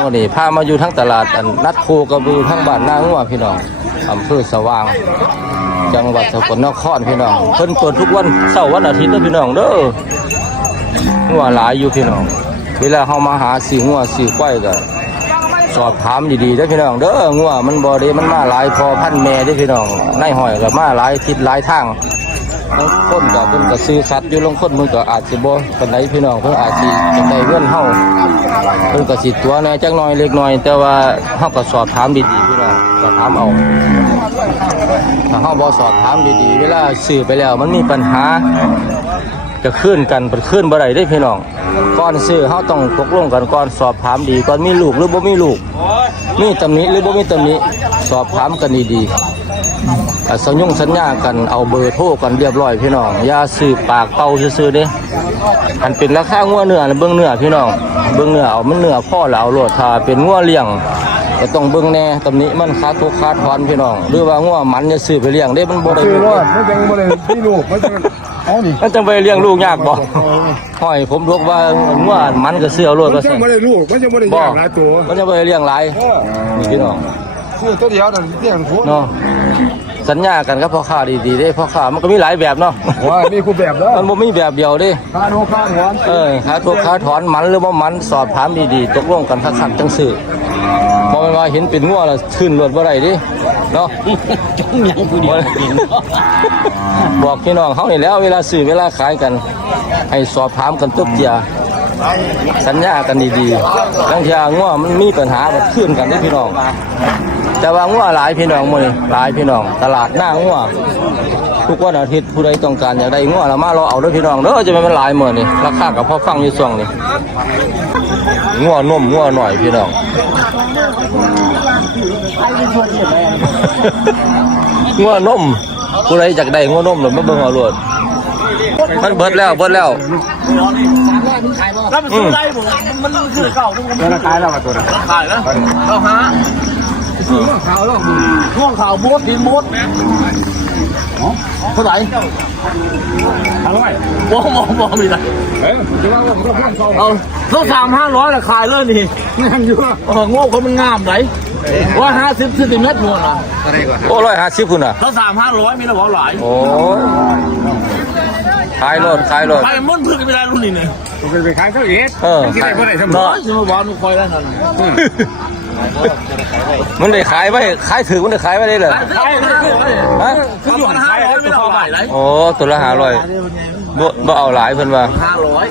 มื่อนี้พามาอยู่ทั้งตลาดอันนัดโคกระบือทั้งบ้านนางัวพี่น้องอำเภอสว่าง จังหวัดสกลนครพี่น้องเพิ่นเปิดทุกวันเสาร์วันอาทิตย์เด้อพี่น้องเด้องัวหลายอยู่พี่น้อง เวลาเฮามาหาสิงัวสิควายก็สอบถามดีๆเด้อพี่น้องเด้องัวมันบ่ได้มันมาหลายพอพันแม่เด้อพี่น้องในห้อยก็มาหลายทิศหลายทาง บางคนก็เพิ่นก็ซื้อสัตว์อยู่ลงคนมันก็อาจสิบ่ปานใดพี่น้องเพิ่นอาจสิจังได้เงินเฮาเพิ่นก็สิตัวแหน่จักหน่อยเล็กน้อย แต่ว่าเฮาก็สอบถามดีๆพี่น้องสอบถามเอาถ้าเฮาบ่สอบถามดีๆเวลาซื้อไปแล้วมันมีปัญหาจะขึ้นกันเปิดขึ้นบ่ได้เด้พี่น้องก่อนซื้อเฮาต้องตกลงกันก่อนสอบถามดีก่อนมีลูกหรือบ่มีลูกมีตำหนิหรือบ่มีตำหนิสอบถามกันดีๆ สัญญงสัญญากันเอาเบอร์โทรกันเรียบร้อยพี่น้องอย่าซื้อปากเป่าซื่อๆเด้อันเป็นราคางัวเนื้อน่ะเบิ่งเนื้อพี่น้องเบิ่งเนื้อเอามันเนื้อพ่อแล้วเอาโลดถ้าเป็นงัวเลี้ยงก็ต้องเบิ่งแน่ตำหนิมันขาดทุกขาดถอนพี่น้องหรือว่างัวมันจะซื้อไปเลี้ยงเด้มันบ่ได้คือรอดไม่จังบ่ได้พี่ลูกไม่จังเอานี่มันจังไปเลี้ยงลูกยากบ่ห้อยผมบอกว่างัวมันก็ซื้อเอาโลดมัว่านจัซั่งนบ่ได้ลูกมันจังบ่ได้บ่ยากหลายตัวมันจะไปเลี้ยงหลายนี่พี่น้องคือตัวเดียวนั่นเลี้ยงหัวเนาะ สัญญากันกับพ่อค้าดีๆเด้พ่อค้ามันก็มีหลายแบบเนาะว่ามีคู่แบบเด้อมันบ่มีแบบเดียวเด้ค่าโนค่าหัวเออขาทุกขาถอนมันหรือว่ามันสอบถามดีๆตกลงกันคักๆจังสื่อบ่แม่นว่าเห็นเป็นงัวแล้วขึ้นรถบ่ได้ดิเนาะจ้องยังผู้เดียวกินบอกพี่น้องเขานี่แหล้วเวลาซื้อเวลาขายกัน ให้สอบถามกันทุกเทียสัญญากันดีๆบางเทีงัวมันมีปัญหาแบบขึ้นกันเด้พี่น้อง แต่ว่างัวหลายพี่น้องมื้อนี้หลายพี่น้อง ตลาดหน้างัวทุกวันอาทิตย์ผู้ใดต้องการอยากได้งัวละมารอเอาเด้อพี่น้องเด้อจะไม่เป็นหลายมื้อนี้ราคาก็พอฟังอยู่ช่วงนี้งัวนุ่มงัวหน่อยพี่น้องงัวนมผู้ใดอยากได้งัวนมหรือมาเบิ่งเอาโลดมันเบิดแล้วเบิดแล้วแล้วมันซื้อได้ผมมันคือเก่าตัวละขายแล้วมาตัวละขายแล้วเอาหา ขาวแล้วช่วงข่าวโบดดินโบดเท่าไหร่อร่อยบ่บ่บ่มีอะไรเอ้ยจะว่าผมก็เพิ่มเขาเอาต้องสามห้าร้อยละขายเลยนี่นั่นอยู่ว่าเออโง่เขามันงามไหนว่าห้าสิบเซนติเมตรหมดนะโอ้ร้อยห้าสิบคุณอะถ้าสามห้าร้อยมีแล้วบอกหลายโอ้ยขายรถขายรถไปมุ่นพึ่งไม่ได้รุ่นนี้เนี่ยตัวไปขายเขาเอ็ดเออที่ไหนบ่ได้ทำน้อยจะมาบอกนุคอยได้นั่น มันได้ขายไว้ขายถือมันได้ขายไว้ได้เลยขายห้าร้อยฮะคืออยู่ห้าร้อยไม่เท่าไหร่เลยโอ้ตัวละห้าร้อยบ่บ่เอาหลายเพิ่นว่าห้าร้อย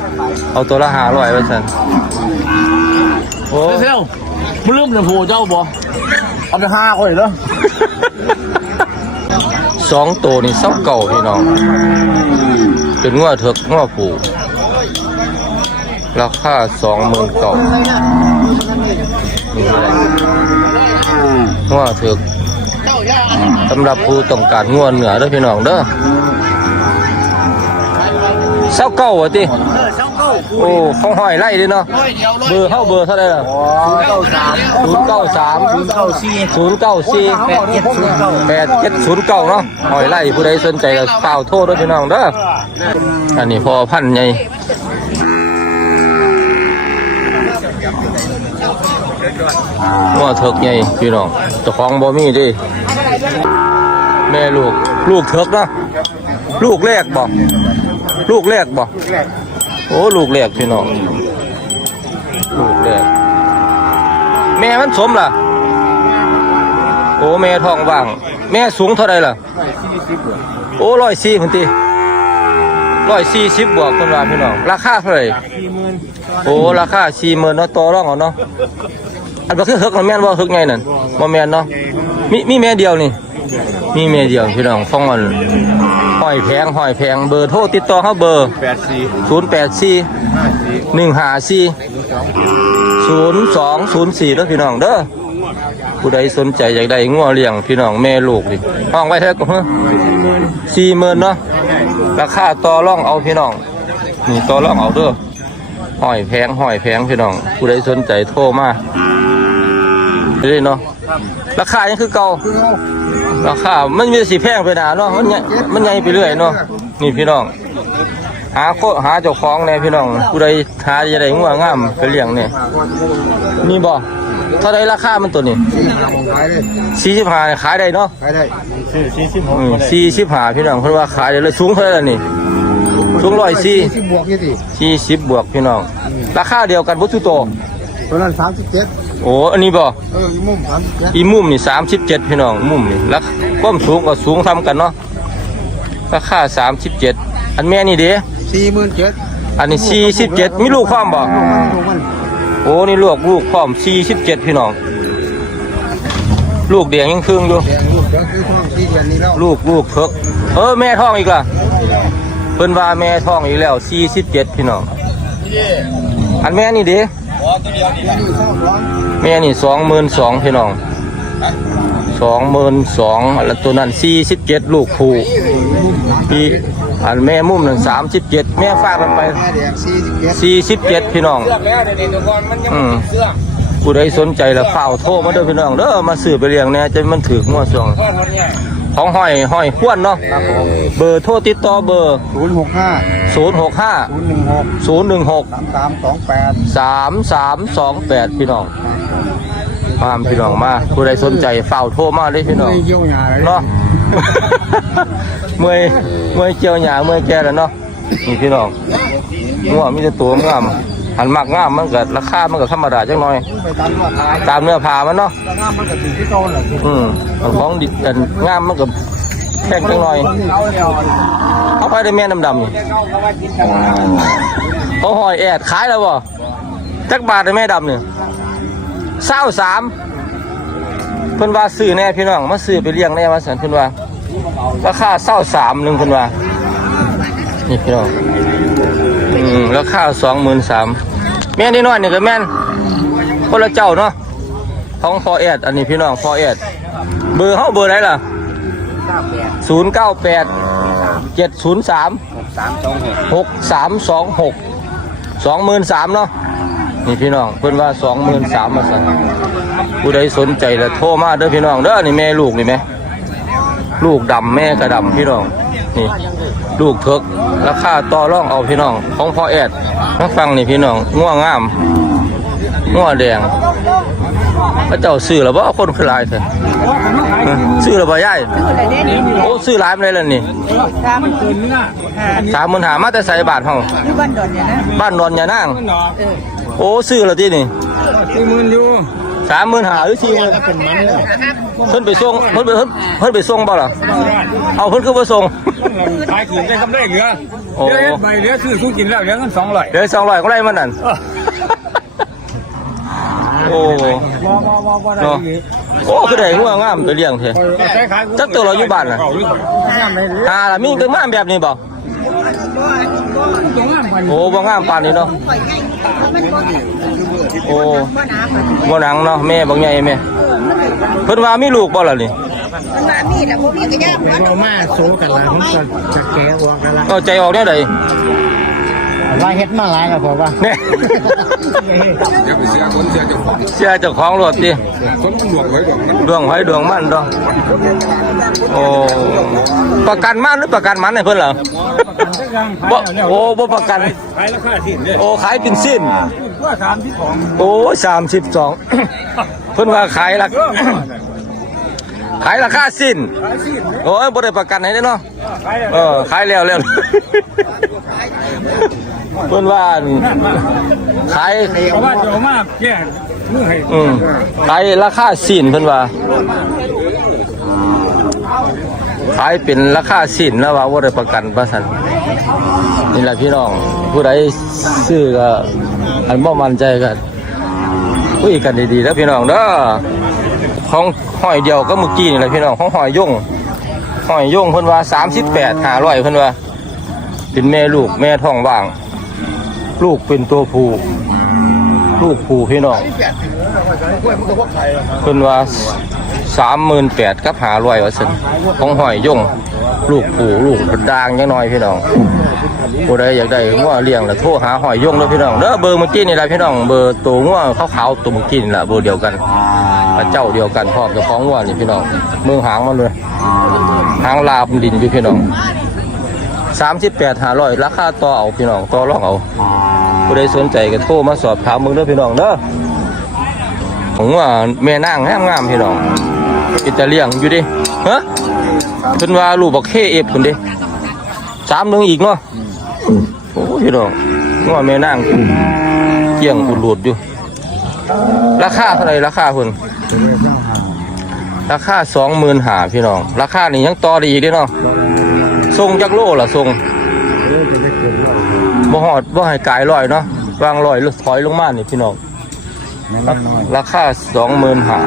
เอาตัวละห้าร้อยไว้ซั่นโอ้เซลมึงลืมเลยโผเจ้าบ่เอาไปห้าคนเลยเหรอสองตัวนี่เศร้าเก่าพี่น้องเป็นงัวเถกงัวผูราคาสองหมื่นเก่า งัวเถกสำหรับผู้ต้องการงัวเหนือเด้อพี่น้องเด้อเศร้าเก่าวะติเออเจ้าเก้าโอ้เขาห้อยไล่เดิเนาะร้อยเดียวร้อยเบอร์เข้าเบอร์เท่าไหร่ล่ะเก้าสามศูนย์เก้าสามเก้าสี่ศูนย์เก้าสี่แปดเจ็ดศูนย์เก้าแปดเจ็ดศูนย์เก้าเนาะหอยไล่ผู้ใดสนใจก็ข่าวโทษด้วยพี่น้องเด้อ อันนี้พอพันให ว่าเถิกใหญ่พี่น้องเจ้าของบ่มีเดิแม่ลูก ลูกเถิกนะลูกแรกบ่ลูกแรกบ่โอ้ลูกแรกพี่น้องลูกแรกแม่มันสมล่ะ โอ้แม่ทองว่าง แม่สูงเท่าไรล่ะโอ้ร้อยสี่พันตีร้อยสี่สิบบวกคนว่าพี่น้องราคาเท่าไหร่โอ้ราคาสี่หมื่นเนาะต่อรองเอาเนาะ อันก็คือเฮิกมันแม่นว่าเฮิกไงนั่นบ่แม่นเนาะมีมีแม่เดียวนี่ มีแม่เดียวพี่น้องฟ้องมันห้อยแพงห้อยแพงเบอร์โทรติดต่อเขาเบอร์แปดสี่ศูนย์แปดสี่หนึ่งห้าสี่ศูนย์สองศูนย์สี่เด้อพี่น้องเด้อผู้ใดสนใจอยากได้งัวเลี้ยงพี่น้องแม่ลูกดิห้องไว้เท่าไหร่สี่หมื่นเนาะราคาต่อร่องเอาพี่น้องนี่ต่อร่องเอาเด้อห้อยแพงห้อยแพงพี่น้องผู้ใดสนใจโทรมา เลยเนาะราคายังคือเก่าราคามันมีสีแพงไปหนาเนาะมันใหญ่มันใหญ่ไปเรื่อยเนาะนี่พี่น้อง หาโคหาเจ้าของแน่พี่น้องผู้ใดหาจะได้งัวงามไปเลี้ยงเนี่ยนี่บ่เท่าไรราคามันตัวนี้สี่ห้าผมขายเลยสี่สิบห้าขายได้เนาะขายได้สี่สี่สิบหกสี่สิบห้าพี่น้องเพิ่นว่าขายได้เลยสูงเท่าไหร่ล่ะนี่สูงร้อยสี่สิบบวกยี่สิสี่สิบบวกพี่น้อง ราคาเดียวกันวัตถุโตตัวนั้นสามสิบเจ็ด โอ้อันนี้บ่เอออีมุมสามสิบเจ็ดอีมุมนี่สามสิบเจ็ดพี่น้องมุมนี่แล้วความสูงก็สูงทำกันเนาะราคาสามสิบเจ็ดอันแม่นี่เด้สี่หมื่นเจ็ดอันนี้สี่สิบเจ็ดมีลูกความบ่ลูกมันลูกมันโอ้นี่ลูกลูกพร้อมสี่สิบเจ็ดพี่น้อง ลูกเดียงยังครึ่งอยู่แดงลูกเดี๋ยวคือท้องสี่เดือนนี้แล้วลูกลูกเพิกเออแม่ท้องอีกล่ะเพิ่นว่าแม่ท้องอีกแล้วสี่สิบเจ็ดพี่น้อง อันแม่นี่เด้ แม่นี่สองหมื่นสองพี่น้องสองหมื่นสองแล้วตัวนั้นสี่สิบเจ็ดลูกผูอีอันแม่มุมหนึ่งสามสิบเจ็ดแม่ฝากกันไปแม่แดงสี่สิบเจ็ดสี่สิบเจ็ดพี่น้องอืมผู้ใดสนใจแล้วฝ้าวโทรมาเด้อพี่น้องเด้อมาซื้อไปเลี้ยงแหน่จะมันถือมั่วช่วง ของห้อยห้อยขวนเนาะเบอร์โทรติดต่อเบอร์ ศูนย์หกห้าศูนย์หกห้าศูนย์หนึ่งหกศูนย์หนึ่งหกสามสามสองแปดสามสามสองแปดพี่น้องตามพี่น้องมาผู้ใดสนใจเฝ้าวโทรมาเลยพี่น้องไม่เยี่ยวหยาเลยเนาะ เมื่อยเมื่อยเจียวหยาเมื่อยแก่แล้วเนาะนี่พี่น้องงัวมีแต่ตัวงาม หันมากงามมันก็ราคามันก็ธรรมดาจังหน่อย ไปตามรอบขายตามเนื้อผ้ามันเนาะแล้วน้ำมันก็ถึงที่โตแหละอืมของดิแต่งามมันก็แพงจังหน่อยเอาเดียวเอาไปได้แม่ดำๆนี่เขาหอยแอดขายแล้วบ่จักบาทได้แม่ดำเนี่ยเศร้าสามเพิ่นว่าซื้อแน่พี่น้องมาซื้อไปเลี้ยงแน่มาสันเพิ่นว่าราคาเศร้าสามหนึ่งเพิ่นว่านี่พี่น้อง อืมราคาสองหมื่นสามแม่นี่น้อยนี่ก็แม่นคนละเจ้าเนาะของพอแอดอันนี้พี่น้องพอแอดเบอร์เฮาเบอร์ไหนล่ะศูนย์เก้าแปดเจ็ดศูนย์สามสามสองหกสามสองหกสองหมื่นสามเนาะนี่พี่น้องเพิ่อนว่าสองหมื่นสามมาสั่งผู้ใดสนใจแล้วโทรมาเด้อพี่น้องเด้อนี่แม่ลูกนี่ไหมลูกดำแม่กระดำพี่น้อง นี่ลูกเถิกราคาต่อรองเอาพี่น้อง ของพ่อแอดมาฟังนี่พี่น้องง่วงงามง่วแดงพระเจ้าซื้อแล้วบ่เอาคนคือหลายเถอะฮะซื้อแล้วบ่ยายโอ้ซื้อหลายมาเลยล่ะนี่สามหมื่นสามหมื่นหามาแต่ใส่บาทเฮาอยู่บ้านดอนเนี่ยนะบ้านนอนยานางเออโอ้ซื้อแล้วที่นี่สี่หมื่นอยู่ สามหมื่นหาหรือสี่หมื่นเพิ่นไปส่งเพิ่นไปเพิ่นเพิ่นไปส่งบ่ล่ะเอาเพิ่นคือบ่ส่งขายขืนได้คำได้เหลือโอ้เหลือใบเหลือซื้อสู้กินแล้วเหลือเงินสองร้อยเดี๋ยวสองร้อยก็ได้มันนั่นโอ้บ่บ่บ่บ่ได้เนาะโอ้คือได้หัวงามตัวเลี้ยงเถอะจักตัวเราอยู่บ้านน่ะหาล่ะมีตัวงามแบบนี้บ่ โอ้บ่งามปานนี้เนาะ โอ้บ่หนังเนาะแม่บ่ใหญ่แม่เพิ่นว่ามีลูกบ่ล่ะนี่มันมามีแต่พวกนี้ก็ยากวัดเรามาโซกันละผมก็จะแก้วงกันละเอาใจออกแนวใด ว่าเฮ็ดมาหลายแล้วพอว่าเนี่ยอย่าไปเสียคนเสียเจ้าของเสียเจ้าของรถดิคนมันหลวงไว้ดอกดวงไว้ดวงมันดอกโอ้ประกันมันหรือประกันมันให้เพิ่นเหรอบ่โอ้บ่ประกันขายราคาสิ้นเลยโอ้ขายเป็นสิ้นว่าสามที่ของโอ้สามสิบสองเพิ่นว่าขายราคาขายราคาสิ้นขายสิ้นโอ้ยบ่ได้ประกันให้เด้อเนาะขายแล้วเออขายแล้วแล้ว เพิ่นว่าอั่นขายเพราะว่าจะเอามาแก้มือให้อืมขายราคาสิ้นเพิ่นว่า ขายเป็นราคาสิ้นแล้วว่าบ่ได้ประกันว่าซั่นนี่แหละพี่น้อง ผู้ใดซื้อก็อันบ่มั่นใจก็คุยกันดีๆแล้วพี่น้องเด้อของห้อยเดียวก็เมื่อกี้นี่แหละพี่น้องของห้อยยงห้อยยงเพิ่นว่า38 500เพิ่นว่า เป็นแม่ลูกแม่ท้องว่าง ลูกเป็นตัวผู้ลูกผู้พี่น้องเพิ่นว่าสามหมื่นแปดกับหาร้อยว่าซั่นของหอยยงลูกปู่ลูกด่างยังน้อยพี่น้องผู้ใดอยากได้งัวเลี้ยงแล้วโทรหาหอยยงเด้อพี่น้องเด้อเบอร์เมื่อกี้นี่แหละพี่น้องเบอร์ตัวงัวขาวๆตัวเมื่อกี้นี่แหละเบอร์เดียวกันพระเจ้าเดียวกันพร้อมเจ้าของงัวนี่พี่น้องเมืองหางมันเลยหางลาบดินอยู่พี่น้อง สามสิบแปดหาร้อยราคาต่อเอาพี่น้องต่อรองเอาผู้ใดสนใจก็โทรมาสอบถามมึงเด้อพี่น้องเด้อของว่าแม่นางงามงามๆพี่น้องอิตาเลียงอยู่ดิฮะเพิ่นว่าลูกบอกเคเอฟพุ่นดิสามหนึงอีกเนาะโอ้พี่น้องว่าแม่นางเกี่ยงอุดหลุดอยู่ ราคาเท่าไรราคาเพิ่นราคาสองหมื่นหาพี่น้อง ราคานี่ยังต่อได้อีกด้เนาะ ทรงจักโลล่ะทรงบ่ฮอดบ่ให้กายลอยเนาะวางลอยถอยลงมานี่พี่น้องราคาสองหมื่นหา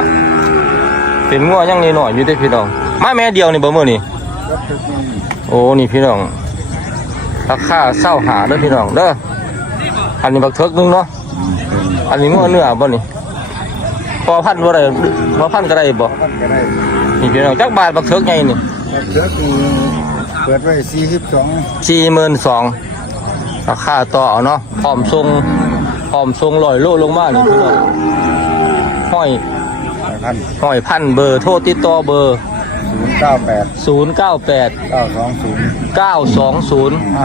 เป็นงัวยังนี่หน่อยอยู่ได้อพี่น้องมาแม่เดียวนี่บ่มื้อนี่โอ้นี่พี่น้องราคาเศร้าหาเด้อพี่น้องเด้ออันนี้บักเทิกหนึงเนาะอันนี้งัวเนื้อบ่นี่พอพันบ่ได้พอพันก็ได้บ่นี่พี่น้องจักบาทบักเทิกใหญ่นี่เชือก เปิดไว้สี่สิบสองสี่หมื่นสองราคาต่อเอาเนาะพร้อมทรงพร้อมทรงลอยโลลงมานี่พี่น้องห้อยพันห้อยพันเบอร์โทรติดต่อเบอร์ศูนย์เก้าแปด0 9 8เก้าสองศูนย์9 2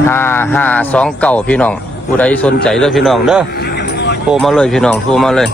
0ห้าห้าสองเก้า5 5 2 9พี่น้องผู้ใดสนใจเด้อพี่น้องเด้อโทรมาเลยพี่น้องโทรมาเลย